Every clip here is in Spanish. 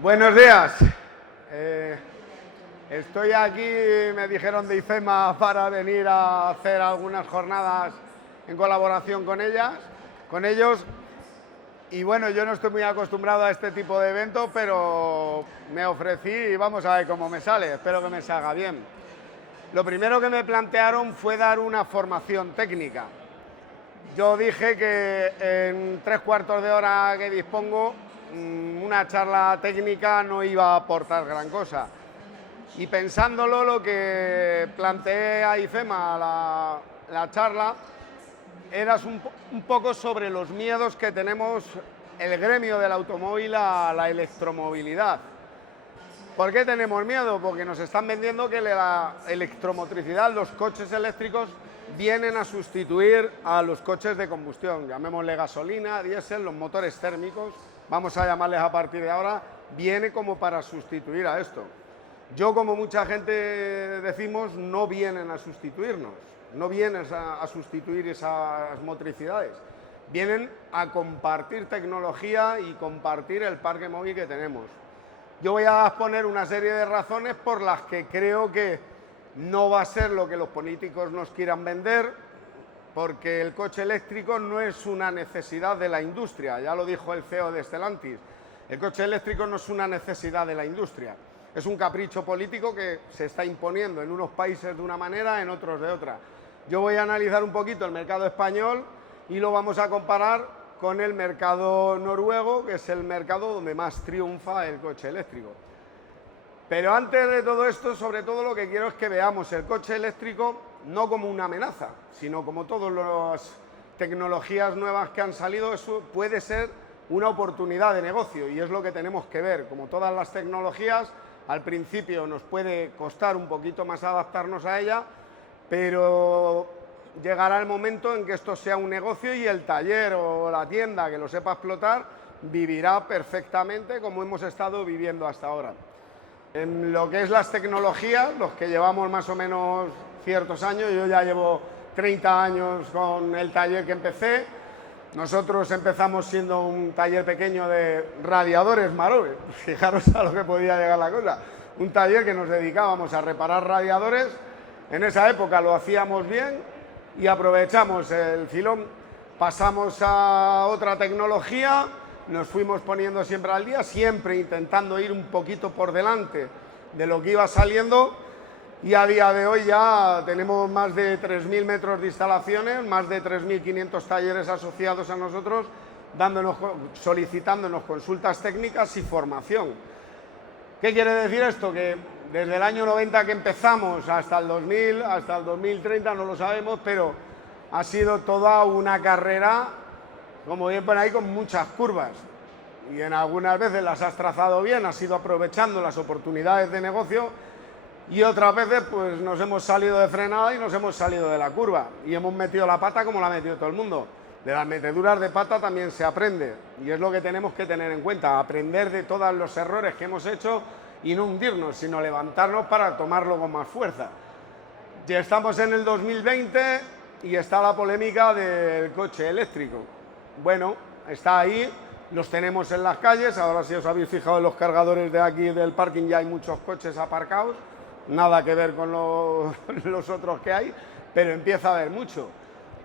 Buenos días. Estoy aquí, me dijeron de IFEMA para venir a hacer algunas jornadas en colaboración con ellos. Y bueno, yo no estoy muy acostumbrado a este tipo de eventos, pero me ofrecí y vamos a ver cómo me sale. Espero que me salga bien. Lo primero que me plantearon fue dar una formación técnica. Yo dije que en 3/4 de hora que dispongo, una charla técnica no iba a aportar gran cosa. Y pensándolo, lo que planteé a IFEMA la charla era un poco sobre los miedos que tenemos el gremio del automóvil a la electromovilidad. ¿Por qué tenemos miedo? Porque nos están vendiendo que la electromotricidad, los coches eléctricos, vienen a sustituir a los coches de combustión, llamémosle gasolina, diésel, los motores térmicos, vamos a llamarles a partir de ahora, viene como para sustituir a esto. Yo, como mucha gente decimos, no vienen a sustituirnos, no vienen a sustituir esas motricidades, vienen a compartir tecnología y compartir el parque móvil que tenemos. Yo voy a exponer una serie de razones por las que creo que no va a ser lo que los políticos nos quieran vender, porque el coche eléctrico no es una necesidad de la industria, ya lo dijo el CEO de Stellantis. El coche eléctrico no es una necesidad de la industria, es un capricho político que se está imponiendo en unos países de una manera, en otros de otra. Yo voy a analizar un poquito el mercado español y lo vamos a comparar con el mercado noruego, que es el mercado donde más triunfa el coche eléctrico. Pero antes de todo esto, sobre todo lo que quiero es que veamos el coche eléctrico no como una amenaza, sino como todas las tecnologías nuevas que han salido, eso puede ser una oportunidad de negocio y es lo que tenemos que ver. Como todas las tecnologías, al principio nos puede costar un poquito más adaptarnos a ella, pero llegará el momento en que esto sea un negocio y el taller o la tienda que lo sepa explotar vivirá perfectamente como hemos estado viviendo hasta ahora. En lo que es las tecnologías, los que llevamos más o menos ciertos años, yo ya llevo 30 años con el taller que empecé. Nosotros empezamos siendo un taller pequeño de radiadores Marove, fijaros a lo que podía llegar la cosa. Un taller que nos dedicábamos a reparar radiadores, en esa época lo hacíamos bien y aprovechamos el filón, pasamos a otra tecnología, nos fuimos poniendo siempre al día, siempre intentando ir un poquito por delante de lo que iba saliendo y a día de hoy ya tenemos más de 3.000 metros de instalaciones, más de 3.500 talleres asociados a nosotros, solicitándonos consultas técnicas y formación. ¿Qué quiere decir esto? Que desde el año 90 que empezamos hasta el 2000, hasta el 2030, no lo sabemos, pero ha sido toda una carrera, como bien por ahí, con muchas curvas. Y en algunas veces las has trazado bien, has ido aprovechando las oportunidades de negocio y otras veces pues nos hemos salido de frenada y nos hemos salido de la curva y hemos metido la pata como la ha metido todo el mundo. De las meteduras de pata también se aprende y es lo que tenemos que tener en cuenta, aprender de todos los errores que hemos hecho y no hundirnos, sino levantarnos para tomarlo con más fuerza. Ya estamos en el 2020 y está la polémica del coche eléctrico. Bueno, está ahí, los tenemos en las calles, ahora si os habéis fijado en los cargadores de aquí del parking ya hay muchos coches aparcados, nada que ver con los otros que hay, pero empieza a haber mucho.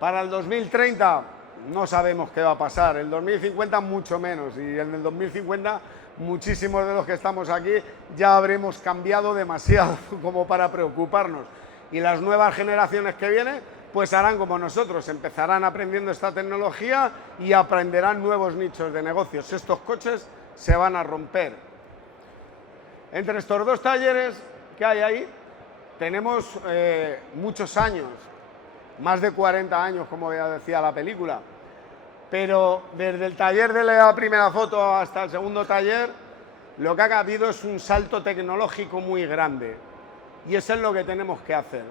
Para el 2030 no sabemos qué va a pasar, el 2050 mucho menos y en el 2050 muchísimos de los que estamos aquí ya habremos cambiado demasiado como para preocuparnos y las nuevas generaciones que vienen pues harán como nosotros, empezarán aprendiendo esta tecnología y aprenderán nuevos nichos de negocios. Estos coches se van a romper. Entre estos dos talleres que hay ahí tenemos muchos años, más de 40 años como ya decía la película, pero desde el taller de la primera foto hasta el segundo taller lo que ha habido es un salto tecnológico muy grande y eso es lo que tenemos que hacer,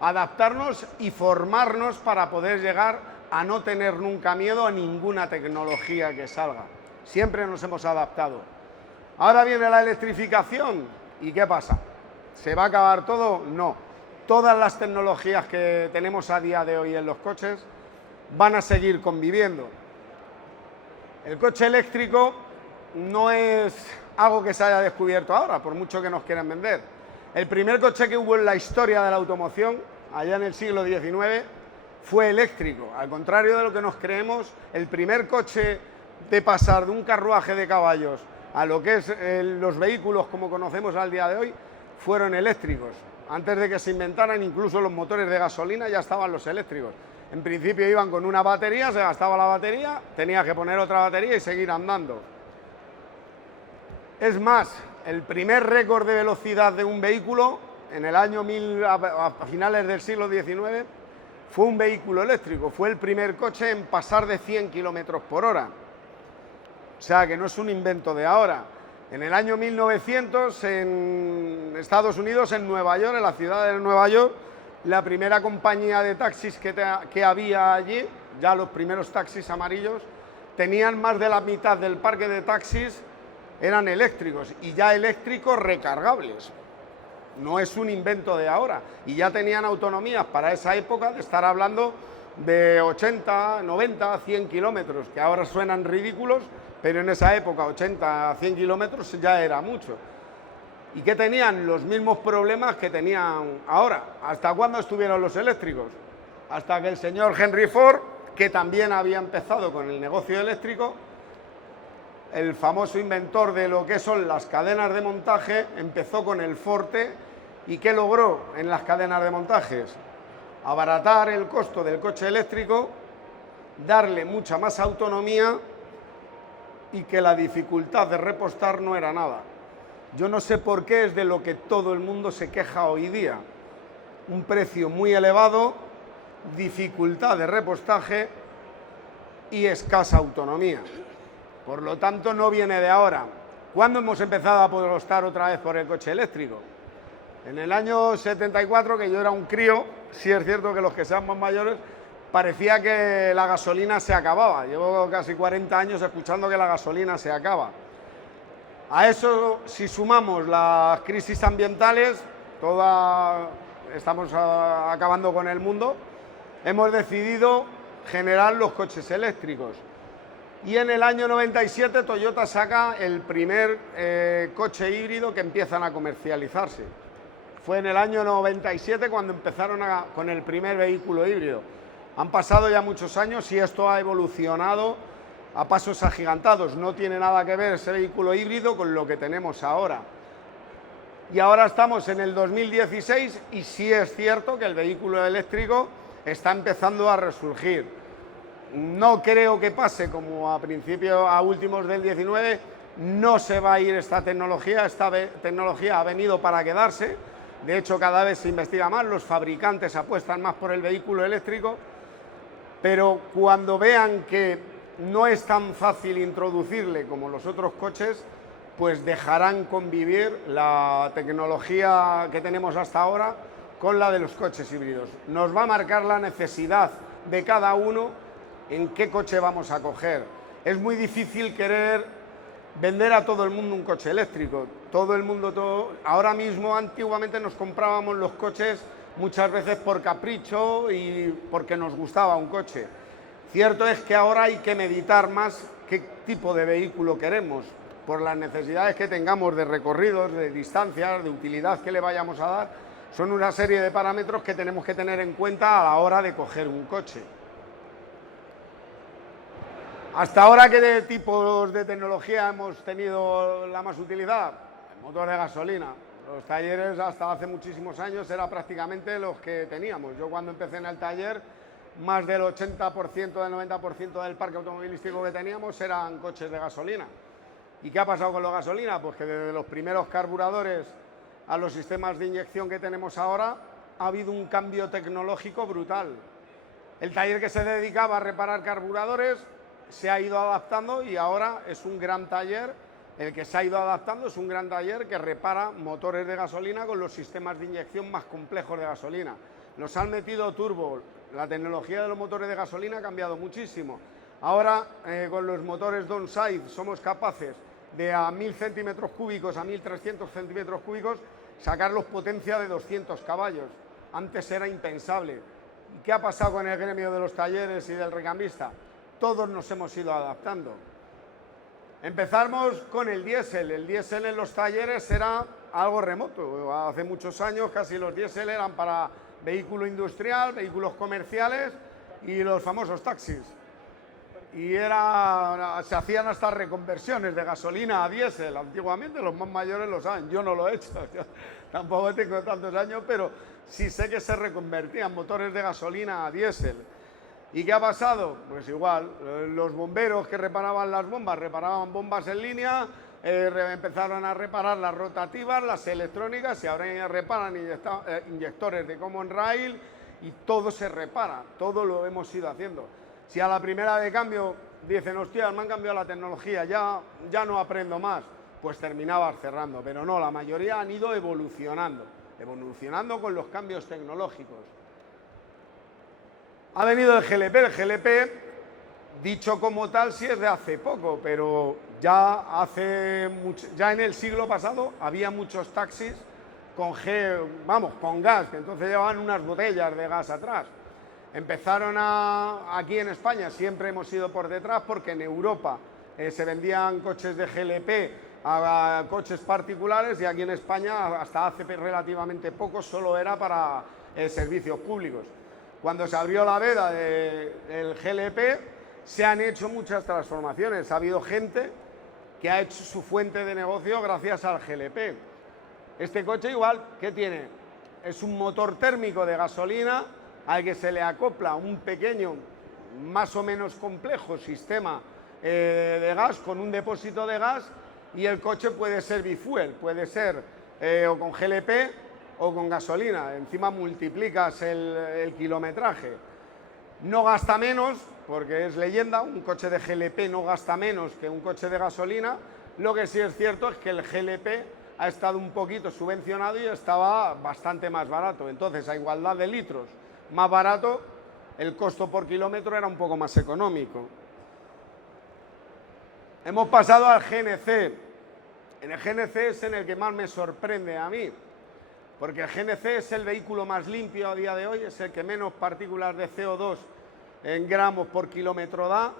adaptarnos y formarnos para poder llegar a no tener nunca miedo a ninguna tecnología que salga. Siempre nos hemos adaptado. Ahora viene la electrificación y ¿qué pasa? ¿Se va a acabar todo? No. Todas las tecnologías que tenemos a día de hoy en los coches van a seguir conviviendo. El coche eléctrico no es algo que se haya descubierto ahora, por mucho que nos quieran vender. El primer coche que hubo en la historia de la automoción, allá en el siglo XIX, fue eléctrico. Al contrario de lo que nos creemos, el primer coche de pasar de un carruaje de caballos a lo que es los vehículos como conocemos al día de hoy, fueron eléctricos. Antes de que se inventaran incluso los motores de gasolina, ya estaban los eléctricos. En principio iban con una batería, se gastaba la batería, tenía que poner otra batería y seguir andando. Es más, el primer récord de velocidad de un vehículo en el año a finales del siglo XIX fue un vehículo eléctrico, fue el primer coche en pasar de 100 kilómetros por hora. O sea que no es un invento de ahora. En el año 1900, en Estados Unidos, en Nueva York, en la ciudad de Nueva York, la primera compañía de taxis que había allí, ya los primeros taxis amarillos, tenían más de la mitad del parque de taxis, eran eléctricos, y ya eléctricos recargables. No es un invento de ahora. Y ya tenían autonomías para esa época de estar hablando de 80, 90, 100 kilómetros, que ahora suenan ridículos, pero en esa época 80 a 100 kilómetros ya era mucho. ¿Y qué tenían? Los mismos problemas que tenían ahora. ¿Hasta cuándo estuvieron los eléctricos? Hasta que el señor Henry Ford, que también había empezado con el negocio eléctrico, el famoso inventor de lo que son las cadenas de montaje, empezó con el Forte. ¿Y qué logró en las cadenas de montajes? Abaratar el costo del coche eléctrico, darle mucha más autonomía y que la dificultad de repostar no era nada. Yo no sé por qué es de lo que todo el mundo se queja hoy día. Un precio muy elevado, dificultad de repostaje y escasa autonomía. Por lo tanto, no viene de ahora. ¿Cuándo hemos empezado a apostar otra vez por el coche eléctrico? En el año 74, que yo era un crío, sí es cierto que los que sean más mayores, parecía que la gasolina se acababa. Llevo casi 40 años escuchando que la gasolina se acaba. A eso, si sumamos las crisis ambientales, estamos acabando con el mundo, hemos decidido generar los coches eléctricos. Y en el año 97 Toyota saca el primer coche híbrido que empiezan a comercializarse. Fue en el año 97 cuando empezaron con el primer vehículo híbrido. Han pasado ya muchos años y esto ha evolucionado a pasos agigantados. No tiene nada que ver ese vehículo híbrido con lo que tenemos ahora. Y ahora estamos en el 2016 y sí es cierto que el vehículo eléctrico está empezando a resurgir. No creo que pase como a últimos del 19, no se va a ir esta tecnología ha venido para quedarse. De hecho, cada vez se investiga más, los fabricantes apuestan más por el vehículo eléctrico, pero cuando vean que no es tan fácil introducirle como los otros coches, pues dejarán convivir la tecnología que tenemos hasta ahora con la de los coches híbridos. Nos va a marcar la necesidad de cada uno en qué coche vamos a coger. Es muy difícil querer vender a todo el mundo un coche eléctrico. Ahora mismo, antiguamente nos comprábamos los coches muchas veces por capricho y porque nos gustaba un coche. Cierto es que ahora hay que meditar más qué tipo de vehículo queremos, por las necesidades que tengamos de recorridos, de distancias, de utilidad que le vayamos a dar. Son una serie de parámetros que tenemos que tener en cuenta a la hora de coger un coche. Hasta ahora, ¿qué tipos de tecnología hemos tenido la más utilidad? El motor de gasolina. Los talleres hasta hace muchísimos años era prácticamente los que teníamos. Yo cuando empecé en el taller, más del 80%, del 90% del parque automovilístico que teníamos eran coches de gasolina. ¿Y qué ha pasado con la gasolina? Pues que desde los primeros carburadores a los sistemas de inyección que tenemos ahora ha habido un cambio tecnológico brutal. El taller que se dedicaba a reparar carburadores se ha ido adaptando y ahora es un gran taller, el que se ha ido adaptando es un gran taller que repara motores de gasolina con los sistemas de inyección más complejos de gasolina. Los han metido turbo, la tecnología de los motores de gasolina ha cambiado muchísimo. Ahora con los motores downside somos capaces de a 1000 centímetros cúbicos, a 1300 centímetros cúbicos, sacarlos potencia de 200 caballos. Antes era impensable. ¿Y qué ha pasado con el gremio de los talleres y del recambista? Todos nos hemos ido adaptando. Empezamos con el diésel. El diésel en los talleres era algo remoto. Hace muchos años casi los diésel eran para vehículo industrial, vehículos comerciales y los famosos taxis. Y se hacían hasta reconversiones de gasolina a diésel. Antiguamente los más mayores lo saben, yo no lo he hecho. Yo tampoco tengo tantos años, pero sí sé que se reconvertían motores de gasolina a diésel. ¿Y qué ha pasado? Pues igual, los bomberos que reparaban las bombas, reparaban bombas en línea, empezaron a reparar las rotativas, las electrónicas, y ahora ya reparan inyectores de common rail y todo se repara, todo lo hemos ido haciendo. Si a la primera de cambio dicen, hostia, me han cambiado la tecnología, ya no aprendo más, pues terminabas cerrando, pero no, la mayoría han ido evolucionando con los cambios tecnológicos. Ha venido el GLP, dicho como tal sí es de hace poco, pero ya en el siglo pasado había muchos taxis con gas, que entonces llevaban unas botellas de gas atrás. Empezaron aquí en España, siempre hemos ido por detrás porque en Europa se vendían coches de GLP a coches particulares y aquí en España hasta hace relativamente poco solo era para servicios públicos. Cuando se abrió la veda del GLP, se han hecho muchas transformaciones. Ha habido gente que ha hecho su fuente de negocio gracias al GLP. Este coche igual, ¿qué tiene? Es un motor térmico de gasolina al que se le acopla un pequeño, más o menos complejo sistema de gas con un depósito de gas y el coche puede ser bifuel, puede ser o con GLP o con gasolina, encima multiplicas el kilometraje. No gasta menos, porque es leyenda, un coche de GLP no gasta menos que un coche de gasolina. Lo que sí es cierto es que el GLP ha estado un poquito subvencionado y estaba bastante más barato. Entonces, a igualdad de litros más barato, el costo por kilómetro era un poco más económico. Hemos pasado al GNC. En el GNC es en el que más me sorprende a mí, porque el GNC es el vehículo más limpio a día de hoy, es el que menos partículas de CO2 en gramos por kilómetro da,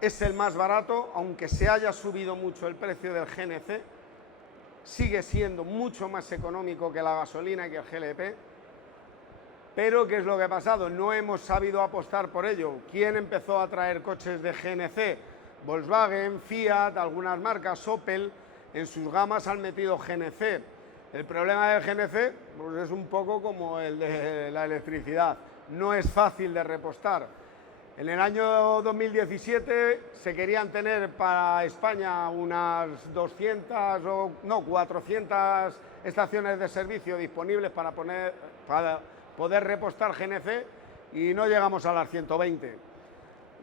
es el más barato, aunque se haya subido mucho el precio del GNC, sigue siendo mucho más económico que la gasolina y que el GLP. Pero ¿qué es lo que ha pasado? No hemos sabido apostar por ello. ¿Quién empezó a traer coches de GNC? Volkswagen, Fiat, algunas marcas, Opel, en sus gamas han metido GNC. El problema del GNC pues es un poco como el de la electricidad, no es fácil de repostar. En el año 2017 se querían tener para España unas 400 estaciones de servicio disponibles para poder repostar GNC y no llegamos a las 120.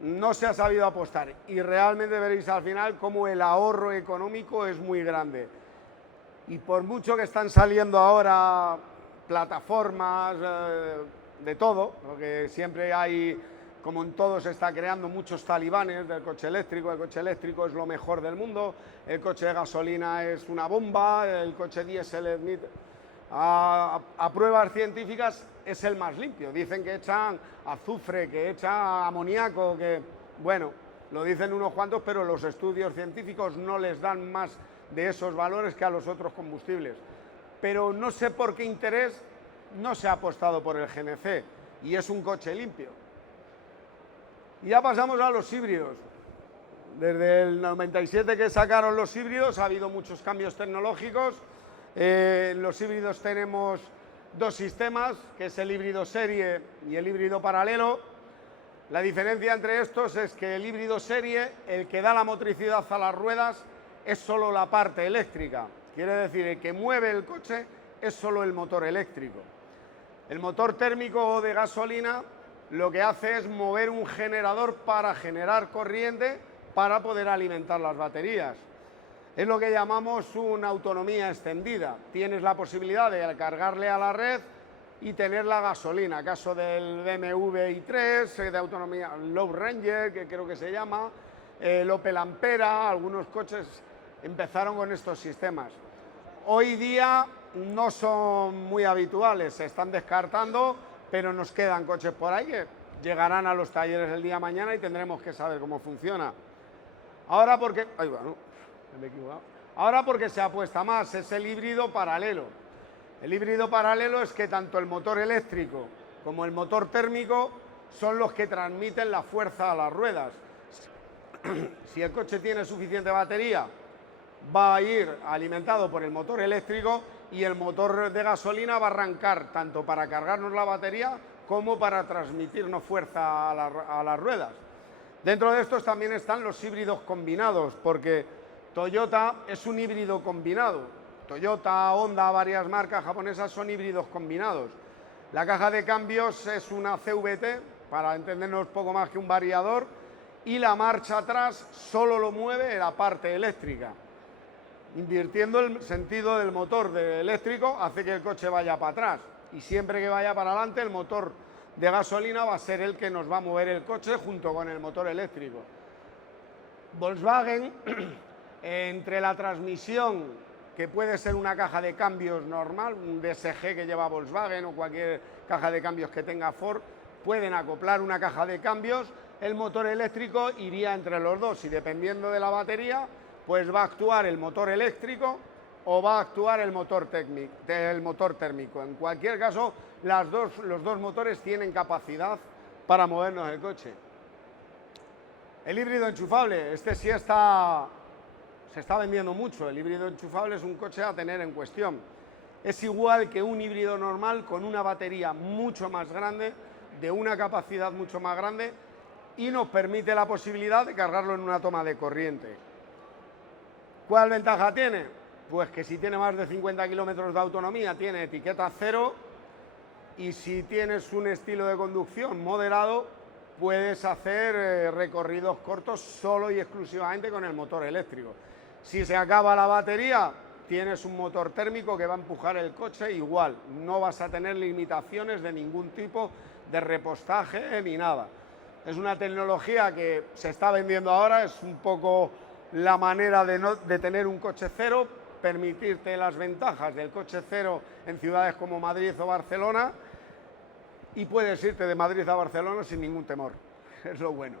No se ha sabido apostar y realmente veréis al final cómo el ahorro económico es muy grande. Y por mucho que están saliendo ahora plataformas de todo, porque siempre hay, como en todo, se está creando muchos talibanes del coche eléctrico. El coche eléctrico es lo mejor del mundo, el coche de gasolina es una bomba, el coche diésel a pruebas científicas es el más limpio. Dicen que echan azufre, que echan amoníaco, que bueno, lo dicen unos cuantos, pero los estudios científicos no les dan más de esos valores que a los otros combustibles. Pero no sé por qué interés no se ha apostado por el GNC y es un coche limpio. Y ya pasamos a los híbridos. Desde el 97 que sacaron los híbridos ha habido muchos cambios tecnológicos. En los híbridos tenemos dos sistemas, que es el híbrido serie y el híbrido paralelo. La diferencia entre estos es que el híbrido serie, el que da la motricidad a las ruedas, es solo la parte eléctrica. Quiere decir, el que mueve el coche es solo el motor eléctrico. El motor térmico de gasolina lo que hace es mover un generador para generar corriente para poder alimentar las baterías. Es lo que llamamos una autonomía extendida. Tienes la posibilidad de cargarle a la red y tener la gasolina, caso del BMW i3, de autonomía Low Ranger, que creo que se llama, el Opel Ampera, algunos coches empezaron con estos sistemas. Hoy día no son muy habituales, se están descartando, pero nos quedan coches por ahí que llegarán a los talleres el día de mañana y tendremos que saber cómo funciona. Ahora porque... Ahí va, ¿no? Me he equivocado. Ahora porque se apuesta más, es el híbrido paralelo. El híbrido paralelo es que tanto el motor eléctrico como el motor térmico son los que transmiten la fuerza a las ruedas. Si el coche tiene suficiente batería, va a ir alimentado por el motor eléctrico y el motor de gasolina va a arrancar tanto para cargarnos la batería como para transmitirnos fuerza a las ruedas. Dentro de estos también están los híbridos combinados, porque Toyota es un híbrido combinado. Toyota, Honda, varias marcas japonesas son híbridos combinados. La caja de cambios es una CVT, para entendernos poco más que un variador, y la marcha atrás solo lo mueve la parte eléctrica. Invirtiendo el sentido del motor eléctrico hace que el coche vaya para atrás, y siempre que vaya para adelante el motor de gasolina va a ser el que nos va a mover el coche junto con el motor eléctrico. Volkswagen, entre la transmisión, que puede ser una caja de cambios normal, un DSG que lleva Volkswagen o cualquier caja de cambios que tenga Ford, pueden acoplar una caja de cambios, el motor eléctrico iría entre los dos y dependiendo de la batería, pues va a actuar el motor eléctrico o va a actuar el motor térmico. En cualquier caso, los dos motores tienen capacidad para movernos el coche. El híbrido enchufable, este sí se está vendiendo mucho. El híbrido enchufable es un coche a tener en cuestión. Es igual que un híbrido normal con una batería mucho más grande, de una capacidad mucho más grande y nos permite la posibilidad de cargarlo en una toma de corriente. ¿Cuál ventaja tiene? Pues que si tiene más de 50 kilómetros de autonomía tiene etiqueta 0 y si tienes un estilo de conducción moderado puedes hacer recorridos cortos solo y exclusivamente con el motor eléctrico. Si se acaba la batería tienes un motor térmico que va a empujar el coche igual, no vas a tener limitaciones de ningún tipo de repostaje ni nada. Es una tecnología que se está vendiendo ahora, es un poco la manera de tener un coche cero, permitirte las ventajas del coche cero en ciudades como Madrid o Barcelona y puedes irte de Madrid a Barcelona sin ningún temor, es lo bueno.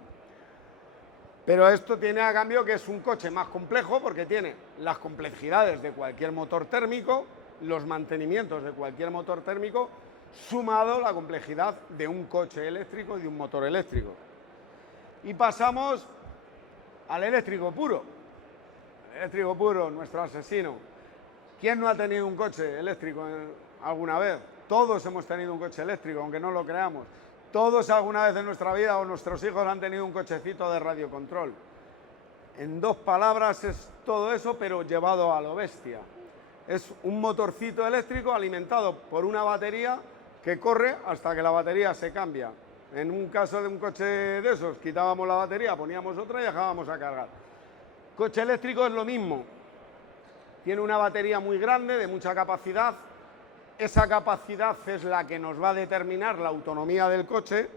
Pero esto tiene a cambio que es un coche más complejo porque tiene las complejidades de cualquier motor térmico, los mantenimientos de cualquier motor térmico, sumado la complejidad de un coche eléctrico y de un motor eléctrico. Y pasamos al eléctrico puro. El eléctrico puro, nuestro asesino. ¿Quién no ha tenido un coche eléctrico alguna vez? Todos hemos tenido un coche eléctrico, aunque no lo creamos. Todos alguna vez en nuestra vida o nuestros hijos han tenido un cochecito de radiocontrol. En dos palabras es todo eso, pero llevado a lo bestia. Es un motorcito eléctrico alimentado por una batería que corre hasta que la batería se cambia. En un caso de un coche de esos, quitábamos la batería, poníamos otra y dejábamos a cargar. Coche eléctrico es lo mismo. Tiene una batería muy grande, de mucha capacidad. Esa capacidad es la que nos va a determinar la autonomía del coche.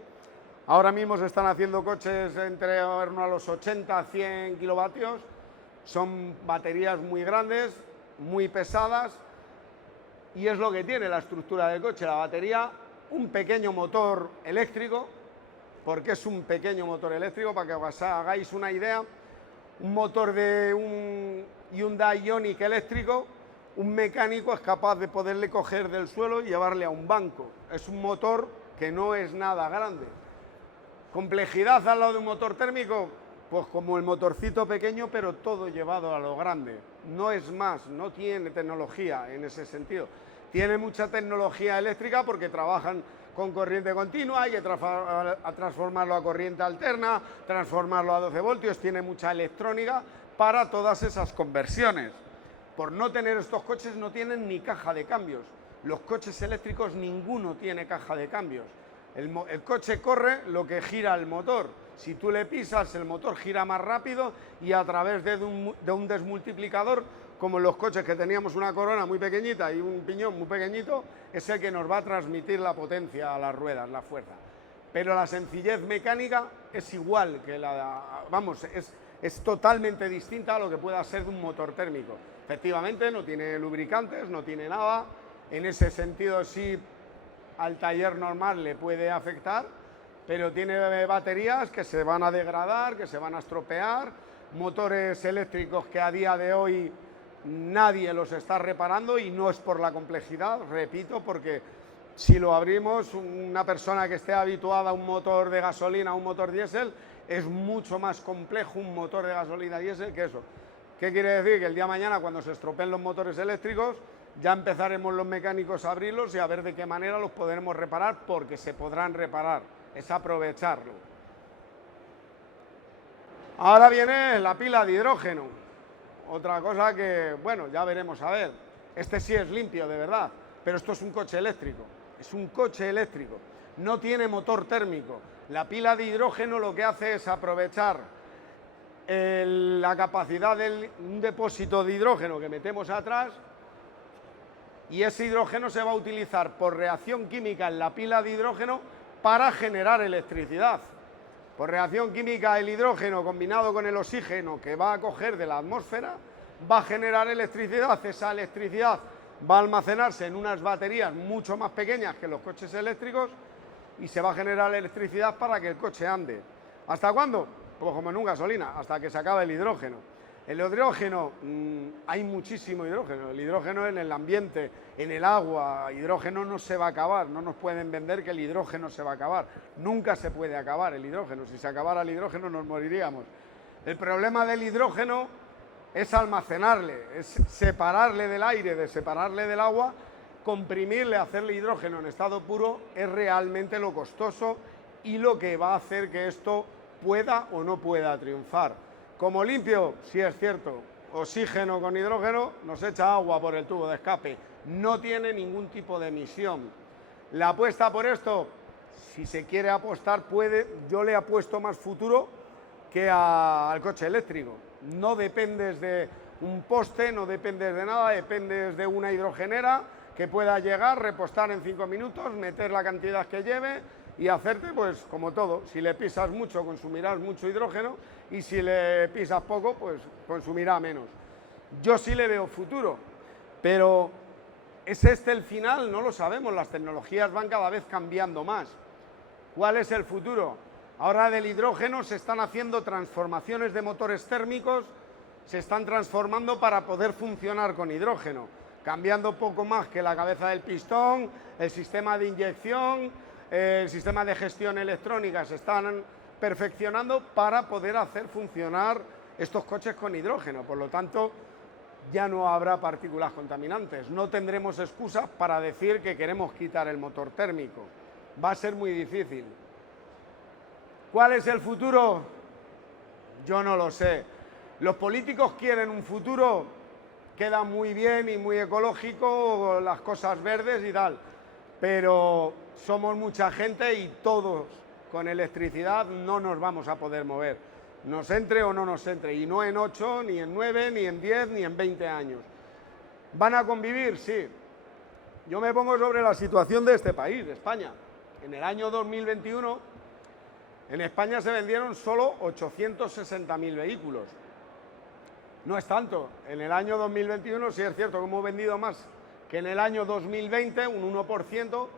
Ahora mismo se están haciendo coches entre a los 80 a 100 kilovatios. Son baterías muy grandes, muy pesadas. Y es lo que tiene la estructura del coche. La batería, un pequeño motor eléctrico. ¿Por qué es un pequeño motor eléctrico? Para que os hagáis una idea. Un motor de un Hyundai Ioniq eléctrico, un mecánico es capaz de poderle coger del suelo y llevarle a un banco. Es un motor que no es nada grande. ¿Complejidad al lado de un motor térmico? Pues como el motorcito pequeño, pero todo llevado a lo grande. No es más, no tiene tecnología en ese sentido. Tiene mucha tecnología eléctrica porque trabajan con corriente continua, hay que transformarlo a corriente alterna, transformarlo a 12 voltios, tiene mucha electrónica para todas esas conversiones. Por no tener estos coches no tienen ni caja de cambios. Los coches eléctricos ninguno tiene caja de cambios. El coche corre lo que gira el motor. Si tú le pisas, el motor gira más rápido y a través de un desmultiplicador, como en los coches que teníamos una corona muy pequeñita y un piñón muy pequeñito, es el que nos va a transmitir la potencia a las ruedas, la fuerza. Pero la sencillez mecánica es igual que es totalmente distinta a lo que pueda ser de un motor térmico. Efectivamente, no tiene lubricantes, no tiene nada. En ese sentido, sí, al taller normal le puede afectar, pero tiene baterías que se van a degradar, que se van a estropear, motores eléctricos que a día de hoy nadie los está reparando, y no es por la complejidad, repito, porque si lo abrimos, una persona que esté habituada a un motor de gasolina, a un motor diésel, es mucho más complejo un motor de gasolina diésel que eso. ¿Qué quiere decir? Que el día de mañana, cuando se estropeen los motores eléctricos, ya empezaremos los mecánicos a abrirlos y a ver de qué manera los podremos reparar, porque se podrán reparar, es aprovecharlo. Ahora viene la pila de hidrógeno, otra cosa que, bueno, ya veremos a ver. Este sí es limpio, de verdad, pero esto es un coche eléctrico, es un coche eléctrico, no tiene motor térmico. La pila de hidrógeno lo que hace es aprovechar la capacidad de un depósito de hidrógeno que metemos atrás, y ese hidrógeno se va a utilizar por reacción química en la pila de hidrógeno para generar electricidad. Por reacción química, el hidrógeno combinado con el oxígeno que va a coger de la atmósfera va a generar electricidad. Esa electricidad va a almacenarse en unas baterías mucho más pequeñas que los coches eléctricos y se va a generar electricidad para que el coche ande. ¿Hasta cuándo? Pues como en un gasolina, hasta que se acabe el hidrógeno. El hidrógeno, hay muchísimo hidrógeno. El hidrógeno en el ambiente, en el agua, hidrógeno no se va a acabar. No nos pueden vender que el hidrógeno se va a acabar. Nunca se puede acabar el hidrógeno. Si se acabara el hidrógeno nos moriríamos. El problema del hidrógeno es almacenarle, es separarle del aire, de separarle del agua, comprimirle, hacerle hidrógeno en estado puro, es realmente lo costoso y lo que va a hacer que esto pueda o no pueda triunfar. Como limpio, sí es cierto, oxígeno con hidrógeno, nos echa agua por el tubo de escape, no tiene ningún tipo de emisión. La apuesta por esto, si se quiere apostar, yo le apuesto más futuro que al coche eléctrico. No dependes de un poste, no dependes de nada, dependes de una hidrogenera que pueda llegar, repostar en 5 minutos, meter la cantidad que lleve y hacerte, pues como todo, si le pisas mucho consumirás mucho hidrógeno y si le pisas poco, pues consumirá menos. Yo sí le veo futuro, pero ¿es este el final? No lo sabemos, las tecnologías van cada vez cambiando más. ¿Cuál es el futuro? Ahora del hidrógeno se están haciendo transformaciones de motores térmicos, se están transformando para poder funcionar con hidrógeno, cambiando poco más que la cabeza del pistón, el sistema de inyección, el sistema de gestión electrónica, se están perfeccionando para poder hacer funcionar estos coches con hidrógeno. Por lo tanto, ya no habrá partículas contaminantes, no tendremos excusas para decir que queremos quitar el motor térmico. Va a ser muy difícil. ¿Cuál es el futuro? Yo no lo sé. Los políticos quieren un futuro, queda muy bien y muy ecológico, las cosas verdes y tal, pero somos mucha gente y todos con electricidad no nos vamos a poder mover, nos entre o no nos entre, y no en 8, ni en 9, ni en 10, ni en 20 años. ¿Van a convivir? Sí. Yo me pongo sobre la situación de este país, de España. En el año 2021, en España se vendieron solo 860.000 vehículos. No es tanto. En el año 2021 sí es cierto que hemos vendido más que en el año 2020, un 1%,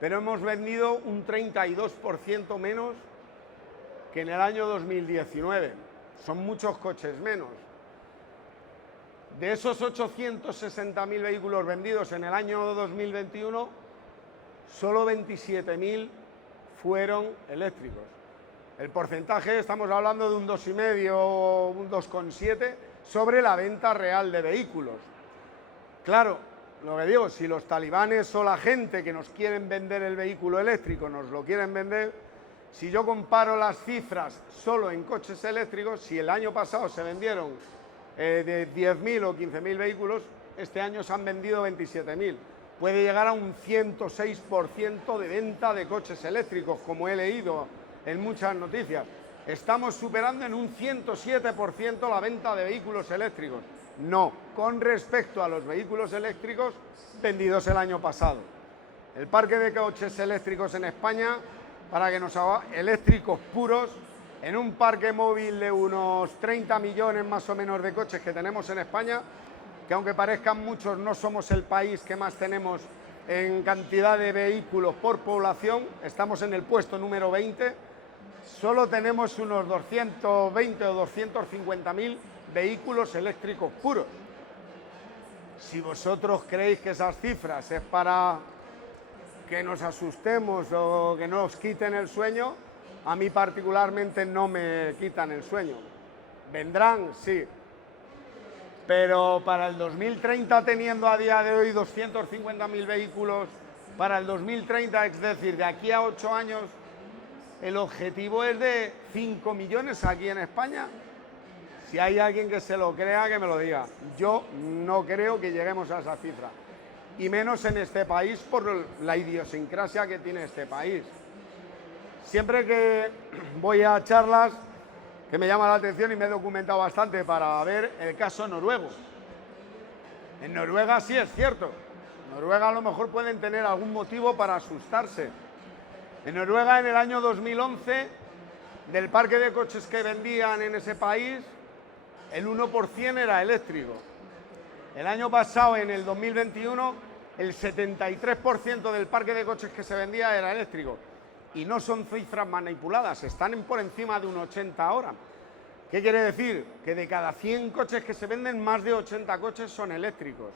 pero hemos vendido un 32% menos que en el año 2019. Son muchos coches menos. De esos 860.000 vehículos vendidos en el año 2021, solo 27.000 fueron eléctricos. El porcentaje, estamos hablando de un 2,5, un 2,7 sobre la venta real de vehículos. Claro, lo que digo, si los talibanes o la gente que nos quieren vender el vehículo eléctrico nos lo quieren vender, si yo comparo las cifras solo en coches eléctricos, si el año pasado se vendieron de 10.000 o 15.000 vehículos, este año se han vendido 27.000. Puede llegar a un 106% de venta de coches eléctricos, como he leído en muchas noticias. Estamos superando en un 107% la venta de vehículos eléctricos. No, con respecto a los vehículos eléctricos vendidos el año pasado. El parque de coches eléctricos en España, para que nos haga eléctricos puros, en un parque móvil de unos 30 millones más o menos de coches que tenemos en España, que aunque parezcan muchos, no somos el país que más tenemos en cantidad de vehículos por población, estamos en el puesto número 20, solo tenemos unos 220 o 250.000 vehículos eléctricos puros. Si vosotros creéis que esas cifras es para que nos asustemos o que nos quiten el sueño, a mí particularmente no me quitan el sueño. Vendrán, sí, pero para el 2030, teniendo a día de hoy 250.000 vehículos, para el 2030, es decir, de aquí a 8 años, el objetivo es de 5 millones aquí en España. Si hay alguien que se lo crea, que me lo diga. Yo no creo que lleguemos a esa cifra, y menos en este país por la idiosincrasia que tiene este país. Siempre que voy a charlas, que me llama la atención y me he documentado bastante para ver el caso noruego. En Noruega sí es cierto. En Noruega a lo mejor pueden tener algún motivo para asustarse. En Noruega, en el año 2011, del parque de coches que vendían en ese país, el 1% era eléctrico. El año pasado, en el 2021, el 73% del parque de coches que se vendía era eléctrico. Y no son cifras manipuladas, están por encima de un 80 ahora. ¿Qué quiere decir? Que de cada 100 coches que se venden, más de 80 coches son eléctricos.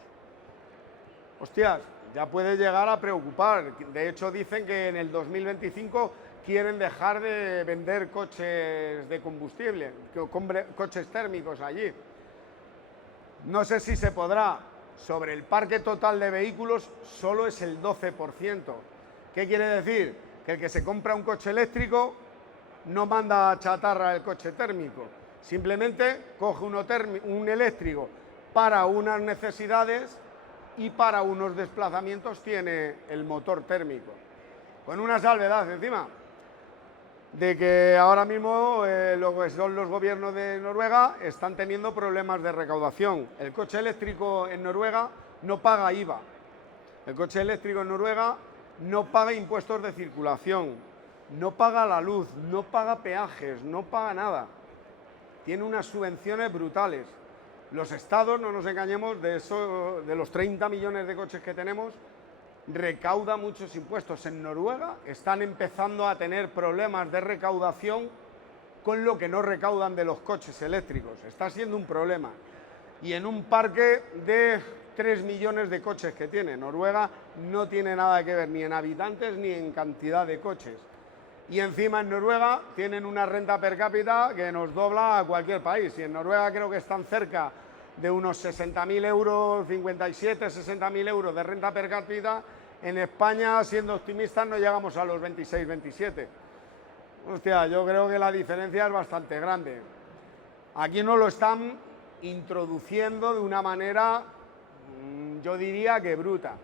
Hostias, ya puede llegar a preocupar. De hecho, dicen que en el 2025 quieren dejar de vender coches de combustible, coches térmicos allí. No sé si se podrá. Sobre el parque total de vehículos, solo es el 12%. ¿Qué quiere decir? Que el que se compra un coche eléctrico no manda a chatarra el coche térmico. Simplemente coge un eléctrico para unas necesidades y para unos desplazamientos tiene el motor térmico. Con una salvedad encima, de que ahora mismo lo que son los gobiernos de Noruega están teniendo problemas de recaudación. El coche eléctrico en Noruega no paga IVA. El coche eléctrico en Noruega no paga impuestos de circulación, no paga la luz, no paga peajes, no paga nada. Tiene unas subvenciones brutales. Los estados, no nos engañemos, de los 30 millones de coches que tenemos, recauda muchos impuestos. En Noruega están empezando a tener problemas de recaudación con lo que no recaudan de los coches eléctricos. Está siendo un problema. Y en un parque de 3 millones de coches que tiene Noruega, no tiene nada que ver ni en habitantes ni en cantidad de coches. Y encima en Noruega tienen una renta per cápita que nos dobla a cualquier país. Y en Noruega creo que están cerca de unos 60.000 euros, 57, 60.000 euros de renta per cápita. En España, siendo optimistas, no llegamos a los 26, 27. Hostia, yo creo que la diferencia es bastante grande. Aquí nos lo están introduciendo de una manera, yo diría que bruta.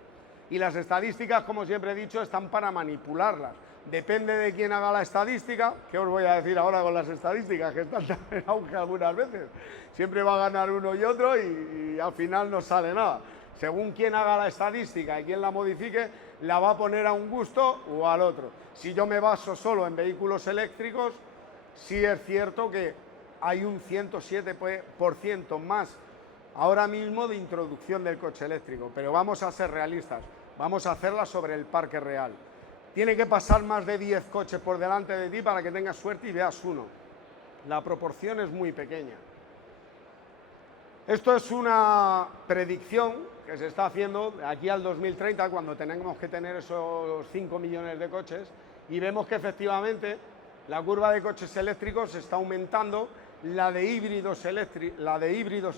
Y las estadísticas, como siempre he dicho, están para manipularlas. Depende de quién haga la estadística, que os voy a decir ahora con las estadísticas, que están en auge algunas veces. Siempre va a ganar uno y otro y al final no sale nada. Según quién haga la estadística y quién la modifique, la va a poner a un gusto o al otro. Si yo me baso solo en vehículos eléctricos, sí es cierto que hay un 107% más ahora mismo de introducción del coche eléctrico, pero vamos a ser realistas, vamos a hacerla sobre el parque real. Tiene que pasar más de 10 coches por delante de ti para que tengas suerte y veas uno. La proporción es muy pequeña. Esto es una predicción que se está haciendo de aquí al 2030, cuando tenemos que tener esos 5 millones de coches, y vemos que efectivamente la curva de coches eléctricos está aumentando. La de híbridos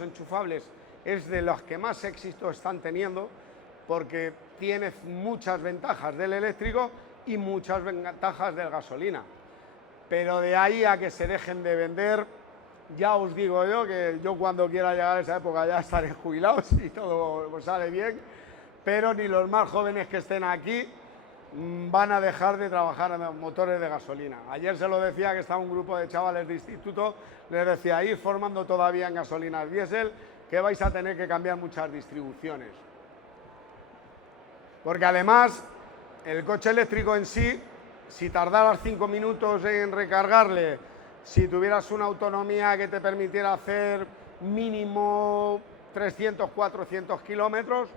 enchufables es de las que más éxito están teniendo, porque tiene muchas ventajas del eléctrico y muchas ventajas del gasolina. Pero de ahí a que se dejen de vender, ya os digo yo que yo cuando quiera llegar a esa época ya estaré jubilado si todo sale bien, pero ni los más jóvenes que estén aquí van a dejar de trabajar en motores de gasolina. Ayer se lo decía, que estaba un grupo de chavales de instituto, les decía, ir formando todavía en gasolinas diésel, que vais a tener que cambiar muchas distribuciones. Porque además, el coche eléctrico en sí, si tardaras 5 minutos en recargarle, si tuvieras una autonomía que te permitiera hacer mínimo 300, 400 kilómetros,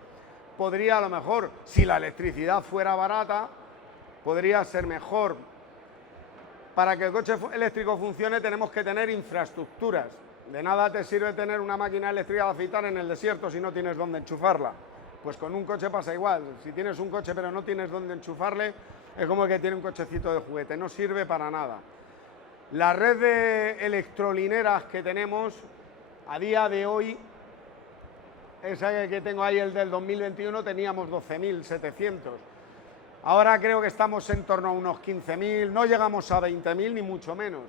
podría a lo mejor, si la electricidad fuera barata, podría ser mejor. para que el coche eléctrico funcione tenemos que tener infraestructuras. De nada te sirve tener una máquina eléctrica de afeitar en el desierto si no tienes dónde enchufarla. Pues con un coche pasa igual. Si tienes un coche pero no tienes dónde enchufarle, es como el que tiene un cochecito de juguete, no sirve para nada. La red de electrolineras que tenemos a día de hoy, esa que tengo ahí, el del 2021, teníamos 12.700. Ahora creo que estamos en torno a unos 15.000, no llegamos a 20.000 ni mucho menos.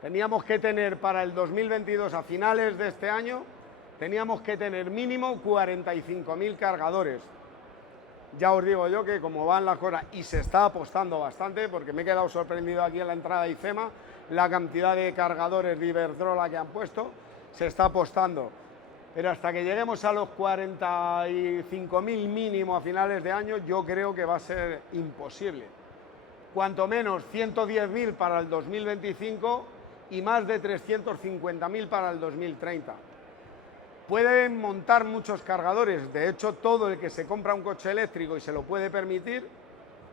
Teníamos que tener para el 2022, a finales de este año, teníamos que tener mínimo 45.000 cargadores. Ya os digo yo que como van las cosas, y se está apostando bastante, porque me he quedado sorprendido aquí en la entrada de IFEMA, la cantidad de cargadores de Iberdrola que han puesto, se está apostando. Pero hasta que lleguemos a los 45.000 mínimo a finales de año, yo creo que va a ser imposible. Cuanto menos 110.000 para el 2025 y más de 350.000 para el 2030. Pueden montar muchos cargadores, de hecho todo el que se compra un coche eléctrico y se lo puede permitir,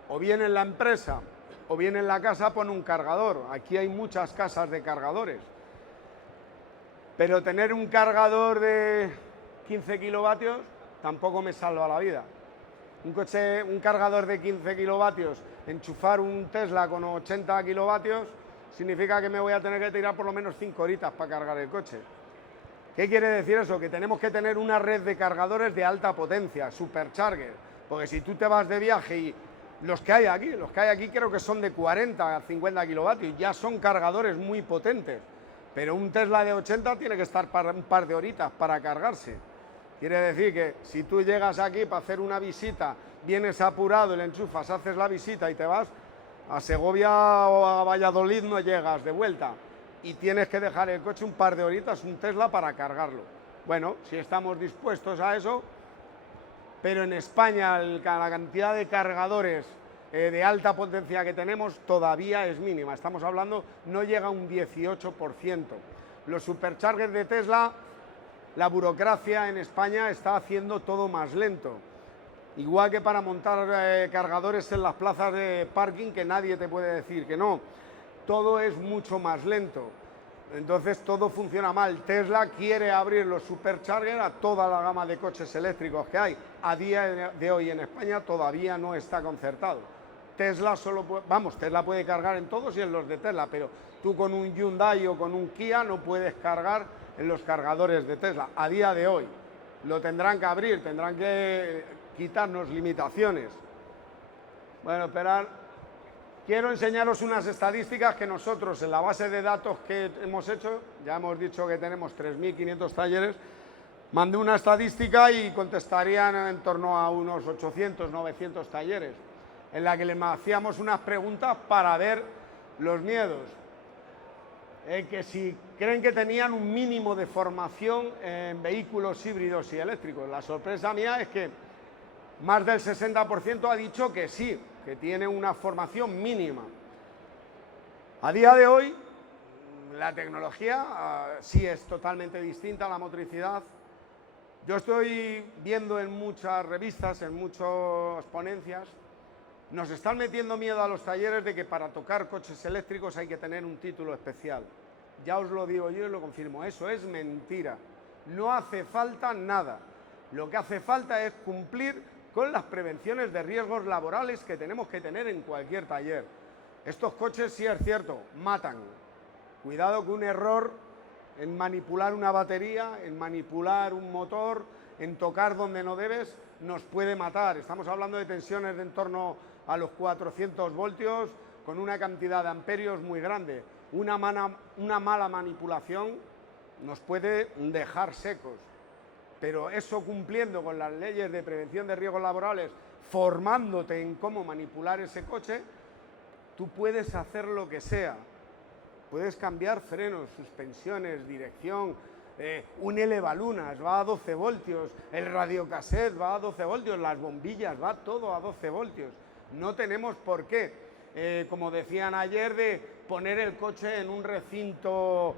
o bien en la empresa o bien en la casa pone un cargador. Aquí hay muchas casas de cargadores. Pero tener un cargador de 15 kilovatios tampoco me salva la vida. Un cargador de 15 kilovatios, enchufar un Tesla con 80 kilovatios, significa que me voy a tener que tirar por lo menos 5 horitas para cargar el coche. ¿Qué quiere decir eso? Que tenemos que tener una red de cargadores de alta potencia, supercharger, porque si tú te vas de viaje y los que hay aquí creo que son de 40 a 50 kilovatios, ya son cargadores muy potentes. Pero un Tesla de 80 tiene que estar para un par de horitas para cargarse. Quiere decir que si tú llegas aquí para hacer una visita, vienes apurado, le enchufas, haces la visita y te vas, a Segovia o a Valladolid no llegas de vuelta. Y tienes que dejar el coche un par de horitas, un Tesla, para cargarlo. Bueno, si estamos dispuestos a eso, pero en España la cantidad de cargadores de alta potencia que tenemos todavía es mínima. Estamos hablando, no llega a un 18%. Los superchargers de Tesla, la burocracia en España está haciendo todo más lento. Igual que para montar cargadores en las plazas de parking, que nadie te puede decir que no. Todo es mucho más lento. Entonces todo funciona mal. Tesla quiere abrir los superchargers a toda la gama de coches eléctricos que hay. A día de hoy en España todavía no está concertado. Tesla Tesla puede cargar en todos y en los de Tesla, pero tú con un Hyundai o con un Kia no puedes cargar en los cargadores de Tesla. A día de hoy lo tendrán que abrir, tendrán que quitarnos limitaciones. Bueno, esperar. Quiero enseñaros unas estadísticas que nosotros en la base de datos que hemos hecho, ya hemos dicho que tenemos 3.500 talleres, mandé una estadística y contestarían en torno a unos 800, 900 talleres, en la que les hacíamos unas preguntas para ver los miedos. Que si creen que tenían un mínimo de formación en vehículos híbridos y eléctricos. La sorpresa mía es que más del 60% ha dicho que sí, que tiene una formación mínima. A día de hoy, la tecnología sí es totalmente distinta a la motricidad. Yo estoy viendo en muchas revistas, en muchas ponencias, nos están metiendo miedo a los talleres de que para tocar coches eléctricos hay que tener un título especial. Ya os lo digo yo y lo confirmo, eso es mentira. No hace falta nada. Lo que hace falta es cumplir con las prevenciones de riesgos laborales que tenemos que tener en cualquier taller. Estos coches, sí es cierto, matan. Cuidado que un error en manipular una batería, en manipular un motor, en tocar donde no debes, nos puede matar. Estamos hablando de tensiones de en torno a los 400 voltios, con una cantidad de amperios muy grande. Una mala manipulación nos puede dejar secos. Pero eso, cumpliendo con las leyes de prevención de riesgos laborales, formándote en cómo manipular ese coche, tú puedes hacer lo que sea. Puedes cambiar frenos, suspensiones, dirección, un elevalunas va a 12 voltios, el radiocassette va a 12 voltios, las bombillas, va todo a 12 voltios. No tenemos por qué, como decían ayer, de poner el coche en un recinto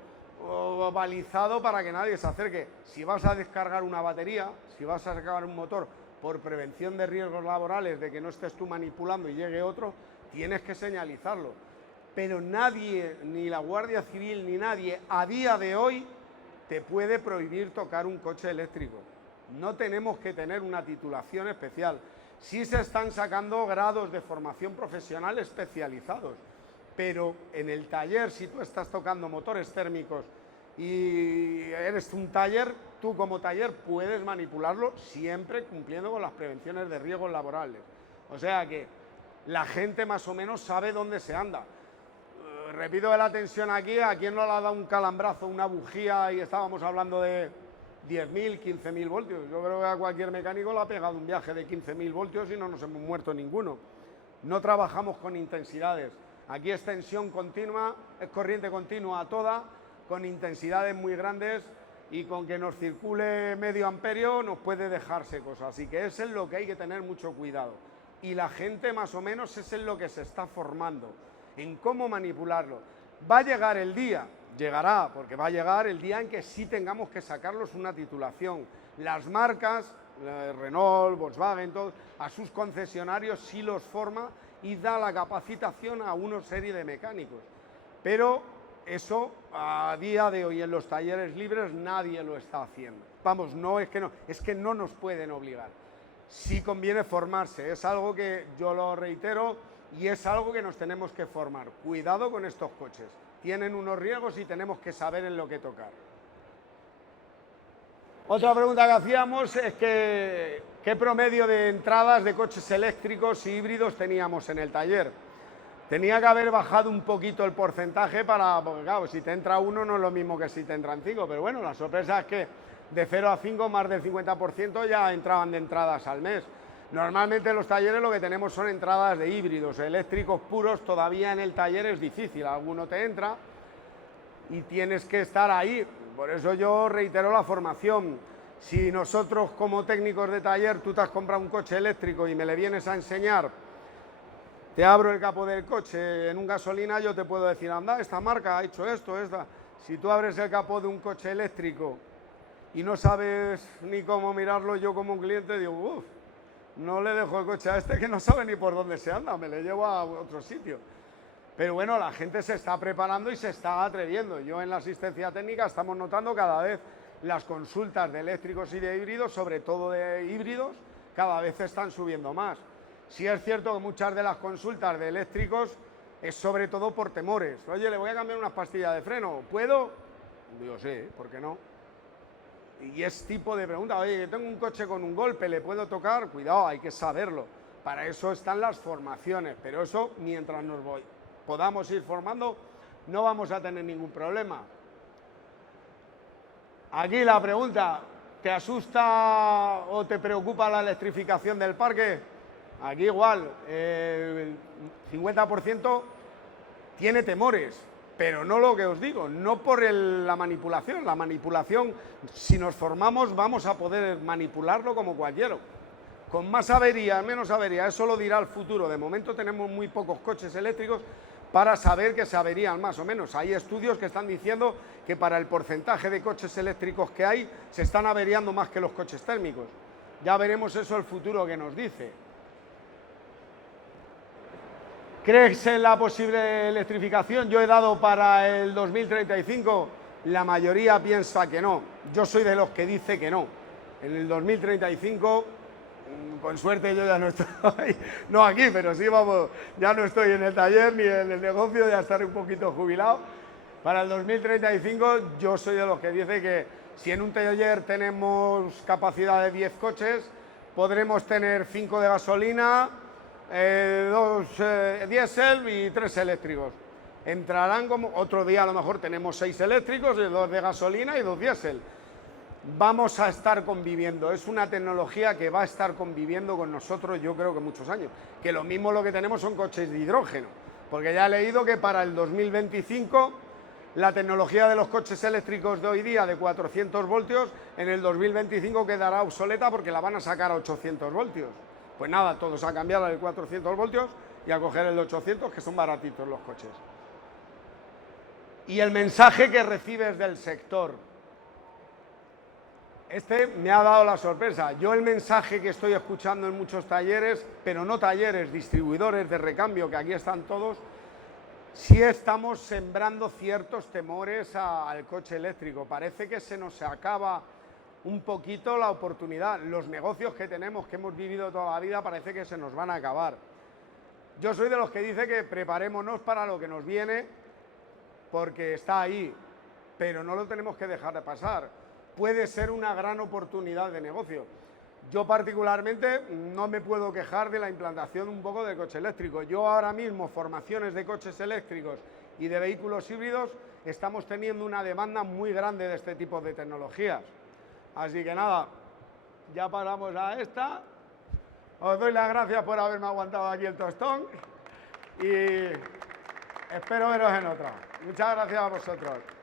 balizado para que nadie se acerque. Si vas a descargar una batería, si vas a sacar un motor por prevención de riesgos laborales, de que no estés tú manipulando y llegue otro, tienes que señalizarlo. pero nadie, ni la Guardia Civil, ni nadie, a día de hoy, te puede prohibir tocar un coche eléctrico. No tenemos que tener una titulación especial. Sí se están sacando grados de formación profesional especializados, pero en el taller, si tú estás tocando motores térmicos y eres un taller, tú como taller puedes manipularlo siempre cumpliendo con las prevenciones de riesgos laborales. O sea que la gente más o menos sabe dónde se anda. Repito de la tensión aquí, ¿a quién no le ha dado un calambrazo, una bujía y estábamos hablando de 10.000, 15.000 voltios? Yo creo que a cualquier mecánico le ha pegado un viaje de 15.000 voltios y no nos hemos muerto ninguno. No trabajamos con intensidades. Aquí es tensión continua, es corriente continua toda, con intensidades muy grandes y con que nos circule medio amperio nos puede dejarse cosas. Así que eso es lo que hay que tener mucho cuidado. Y la gente más o menos es en lo que se está formando, en cómo manipularlo. Va a llegar el día, llegará, porque va a llegar el día en que sí tengamos que sacarlos una titulación. Las marcas, Renault, Volkswagen, todos, a sus concesionarios sí los forma y da la capacitación a una serie de mecánicos. Pero eso a día de hoy en los talleres libres nadie lo está haciendo. Vamos, no, es que no nos pueden obligar. Sí conviene formarse, es algo que yo lo reitero y es algo que nos tenemos que formar. Cuidado con estos coches, tienen unos riesgos y tenemos que saber en lo que tocar. Otra pregunta que hacíamos es que ¿qué promedio de entradas de coches eléctricos y híbridos teníamos en el taller? Tenía que haber bajado un poquito el porcentaje porque claro, si te entra uno no es lo mismo que si te entran 5, pero bueno, la sorpresa es que de 0 a 5 más del 50% ya entraban de entradas al mes. Normalmente en los talleres lo que tenemos son entradas de híbridos, eléctricos puros todavía en el taller es difícil, alguno te entra y tienes que estar ahí. Por eso yo reitero la formación. Si nosotros como técnicos de taller, tú te has comprado un coche eléctrico y me le vienes a enseñar, te abro el capó del coche en un gasolina, yo te puedo decir, anda, esta marca ha hecho esto, esta. Si tú abres el capó de un coche eléctrico y no sabes ni cómo mirarlo, yo como un cliente digo, uff, no le dejo el coche a este que no sabe ni por dónde se anda, me le llevo a otro sitio. Pero bueno, la gente se está preparando y se está atreviendo. Yo en la asistencia técnica estamos notando cada vez las consultas de eléctricos y de híbridos, sobre todo de híbridos, cada vez están subiendo más. Sí es cierto que muchas de las consultas de eléctricos es sobre todo por temores. Oye, le voy a cambiar unas pastillas de freno, ¿puedo? Digo, sí, ¿por qué no? Y es tipo de pregunta, oye, yo tengo un coche con un golpe, ¿le puedo tocar? Cuidado, hay que saberlo. Para eso están las formaciones, pero eso mientras podamos ir formando no vamos a tener ningún problema. Aquí la pregunta, ¿te asusta o te preocupa la electrificación del parque? Aquí igual, el 50% tiene temores, pero no lo que os digo, no por la manipulación. La manipulación, si nos formamos, vamos a poder manipularlo como cualquiera. Con más avería, menos avería, eso lo dirá el futuro. De momento tenemos muy pocos coches eléctricos para saber que se averían más o menos. Hay estudios que están diciendo que para el porcentaje de coches eléctricos que hay, se están averiando más que los coches térmicos. Ya veremos eso el futuro que nos dice. ¿Crees en la posible electrificación? Yo he dado para el 2035, la mayoría piensa que no. Yo soy de los que dice que no. En el 2035, con suerte yo ya no estoy, no aquí, pero sí, vamos, ya no estoy en el taller ni en el negocio, ya estaré un poquito jubilado. Para el 2035 yo soy de los que dice que si en un taller tenemos capacidad de 10 coches, podremos tener 5 de gasolina, 2 diésel y 3 eléctricos. Entrarán como, otro día a lo mejor tenemos 6 eléctricos, 2 de gasolina y 2 diésel. Vamos a estar conviviendo, es una tecnología que va a estar conviviendo con nosotros yo creo que muchos años. Que lo mismo lo que tenemos son coches de hidrógeno, porque ya he leído que para el 2025 la tecnología de los coches eléctricos de hoy día de 400 voltios en el 2025 quedará obsoleta porque la van a sacar a 800 voltios. Pues nada, todos a cambiar al de 400 voltios y a coger el de 800, que son baratitos los coches. Y el mensaje que recibes del sector. Este me ha dado la sorpresa. Yo el mensaje que estoy escuchando en muchos talleres, pero no talleres, distribuidores de recambio, que aquí están todos, sí estamos sembrando ciertos temores al coche eléctrico. Parece que se nos acaba un poquito la oportunidad. Los negocios que tenemos, que hemos vivido toda la vida, parece que se nos van a acabar. Yo soy de los que dice que preparémonos para lo que nos viene, porque está ahí, pero no lo tenemos que dejar de pasar. Puede ser una gran oportunidad de negocio. Yo particularmente no me puedo quejar de la implantación un poco del coche eléctrico. Yo ahora mismo, formaciones de coches eléctricos y de vehículos híbridos, estamos teniendo una demanda muy grande de este tipo de tecnologías. Así que nada, ya paramos a esta. Os doy las gracias por haberme aguantado aquí el tostón y espero veros en otra. Muchas gracias a vosotros.